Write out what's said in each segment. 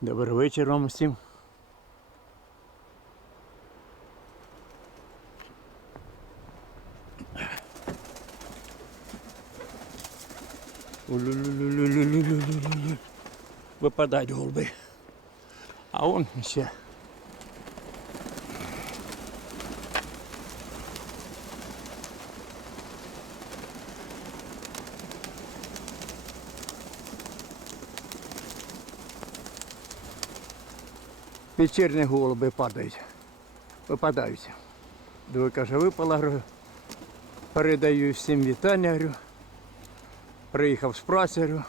Добрий вечір вам всім. Випадають голуби. А вон ще. Вечірні голуби падають. Випадають. Двоє каже, випала, говорю, передаю всім вітання, говорю. Приїхав з праці, говорю.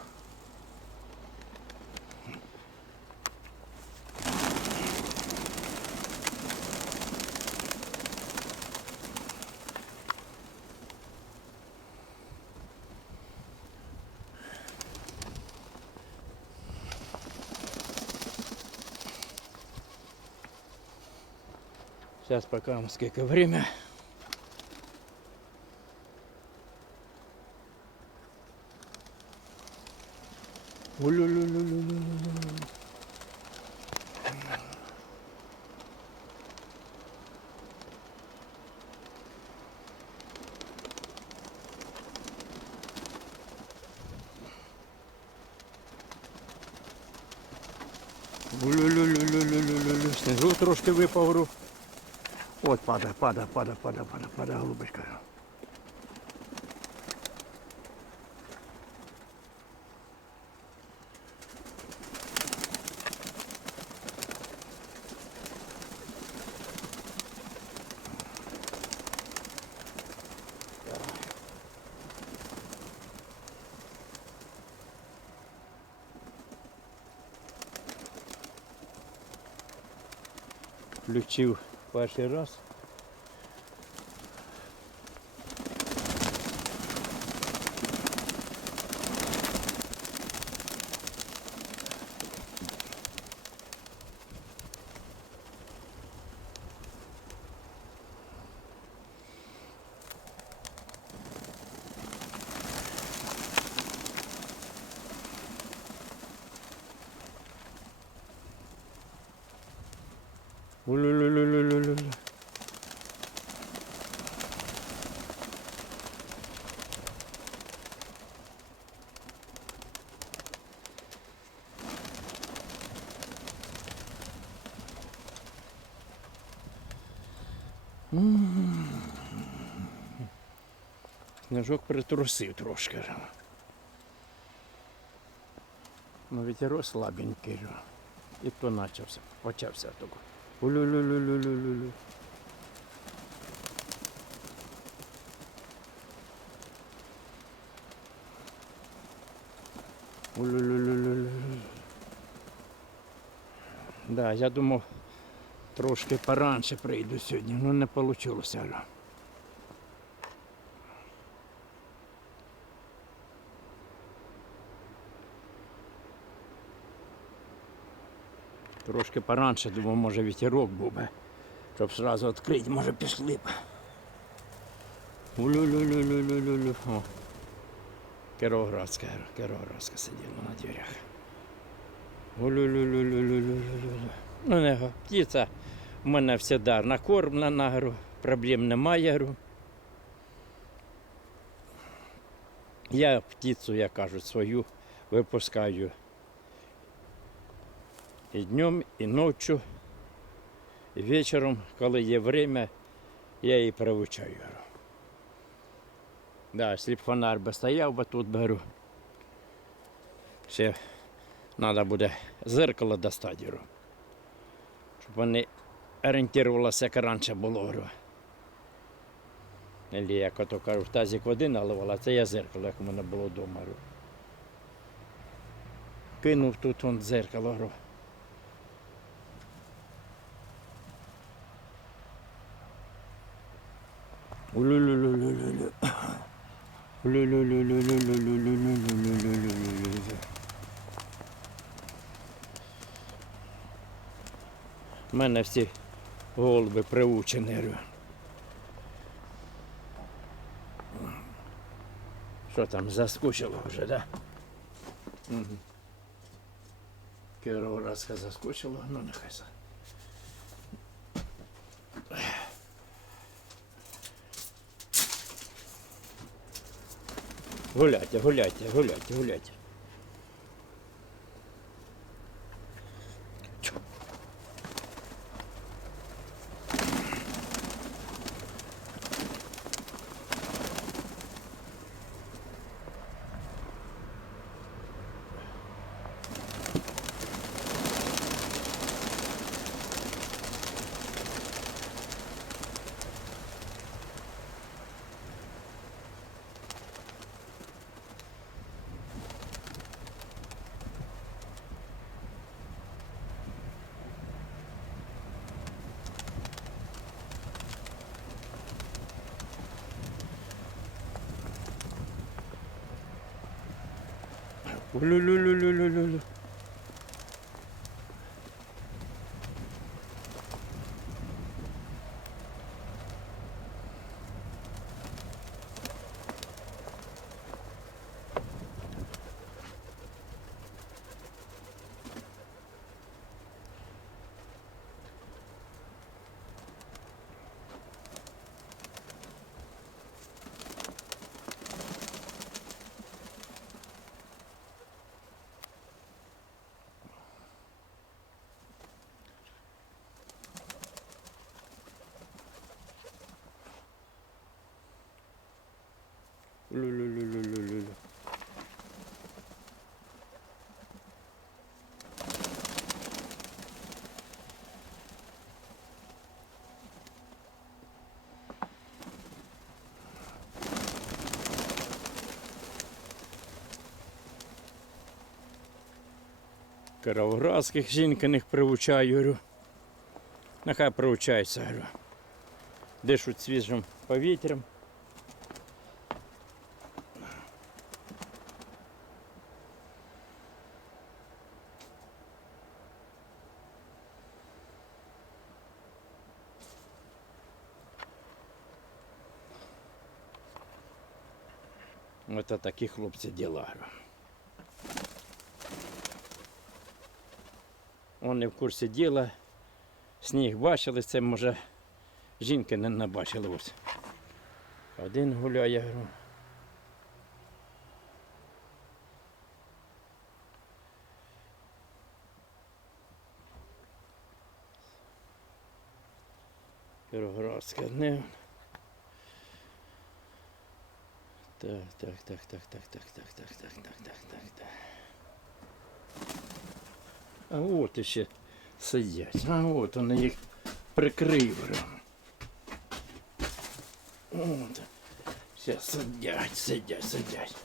Сейчас покажем, сколько время. Улю-лю-лю-лю-лю-лю-лю. Снизу трошки випав рух. pode pada, pada, pada, pada, pada, pada, Rubas, cara. Lutiu. перший раз. Улю-лю-лю-лю-лю-лю. Снежок притрусив трошки. Ну, вітерок слабенький. І то почався. Почався тільки. Улю-лю-лю-лю-лю-лю. Улю-лю-лю-лю-лю. Да, я думав, трошки поранше прийду сьогодні, ну не вийшло. Трошки поранше, думав, може вітерок був би, щоб одразу відкрити, може пішли б. Улю-лю-лю-лю-лю-лю. О. Кіровоградська, Кіровоградська сиділа на дверях. Улю-лю-лю-лю-лю-лю-лю. Ну, не, птиця в мене завжди накормлена, говорю, проблем немає. Говорю. Я птицю, як кажуть, свою випускаю і днем, і ночью, і вечором, коли є время, я її говорю. Да, якщо фонар би стояв би тут, беру. Ще треба буде зеркало достати, щоб вони орієнтувалися, як раніше було. Або як ото кажу, в тазик води наливала, це я зеркало, як у мене було вдома. Кинув тут он дзеркало. У мене всі голуби приучені. Що там, заскучило вже, да? Угу. Первого Кіровоградська заскочила, ну нехай за. Гуляйте, гуляйте, гуляйте, 噜噜噜噜噜噜噜。Улю-лю-лю-лю-лю-лю. Кіровоградських жінкиних привчаю. говорю. Нехай привчаються. говорю. Дишуть свіжим повітрям. Ось такі хлопці діла. Вони в курсі діла. Сніг бачили, це може жінки не набачили ось. Один гуляє, говорю. Кіровоградська не. Так, так, так, так, так, так, так, так, так, так, так, так, так. А от іще сидять. А от вони їх прикрив. От. Все сидять, сидять, сидять.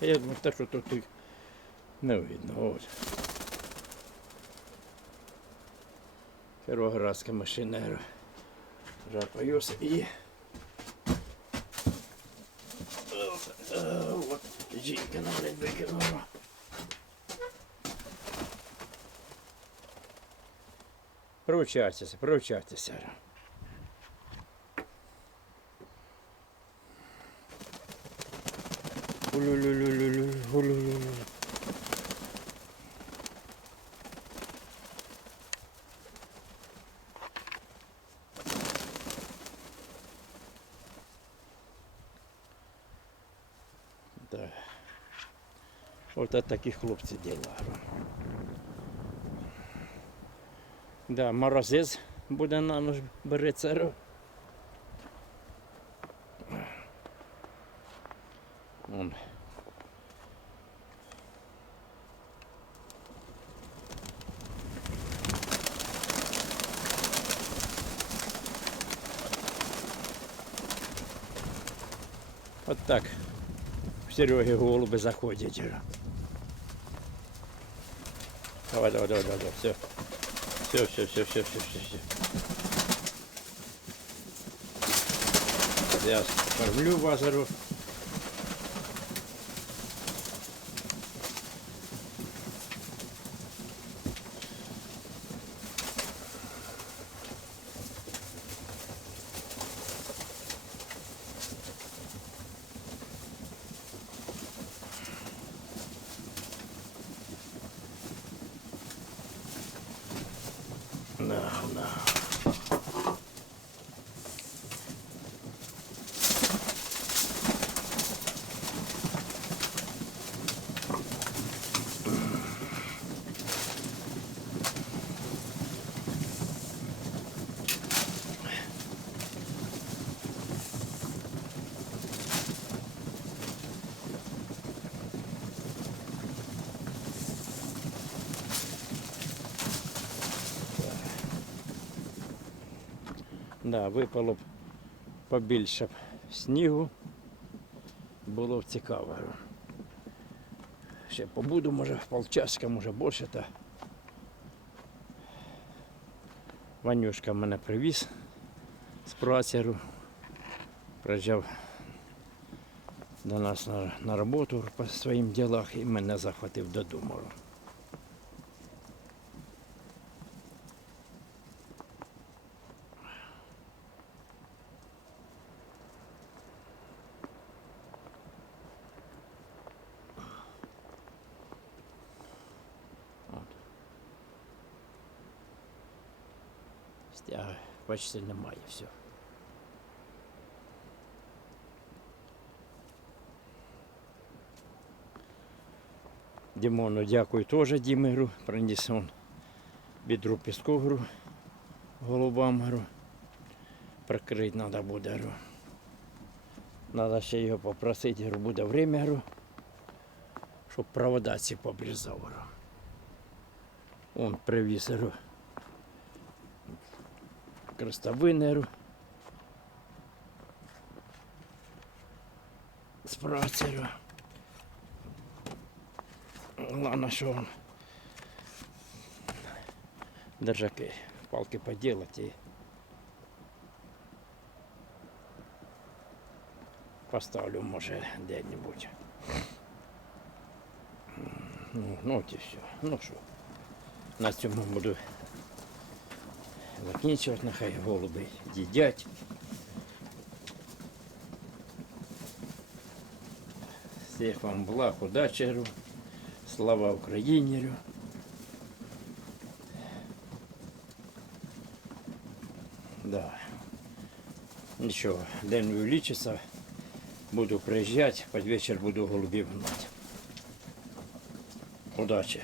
Я думаю, те, що тут їх не видно. От. Кіровоградська машинера. Жапаюся і. Е, От жінка нам блядь, викинула. Привчайтеся, привчайтеся. Улю-лю-лю-лю-лю, улю-лю-лю. От от такі хлопці діла. Да, морозець буде на ніч береться. Вон. От так. В Сереги голуби заходять. Давай, давай, давай, давай, все. Все, все, все, все, все, все, все. Я кормлю базару. Да, випало б побільше б снігу. Було б цікаво. Ще побуду, може, полчаска, може більше. Та... Ванюшка мене привіз з працеру. Приїжджав до нас на, на роботу по своїм ділах і мене захватив додому. Стяги почти немає все. Дімону дякую теж Дімиру, приніс он відру піску гру, голубам. Прикрити треба буде. Треба ще його попросити, гру, буде время щоб провода ці побрізав. Он привіз гру. З працеру. Ладно, що он. Держаки, палки поделать и поставлю, може, де-небудь. Ну, ну от і все. Ну що, на цьому буду закінчувати, нехай голуби їдять. Всіх вам благ, говорю. Слава Україні! Да. Нічого, день увеличится. Буду приїжджати, під вечір буду голубів гнати. Удачі!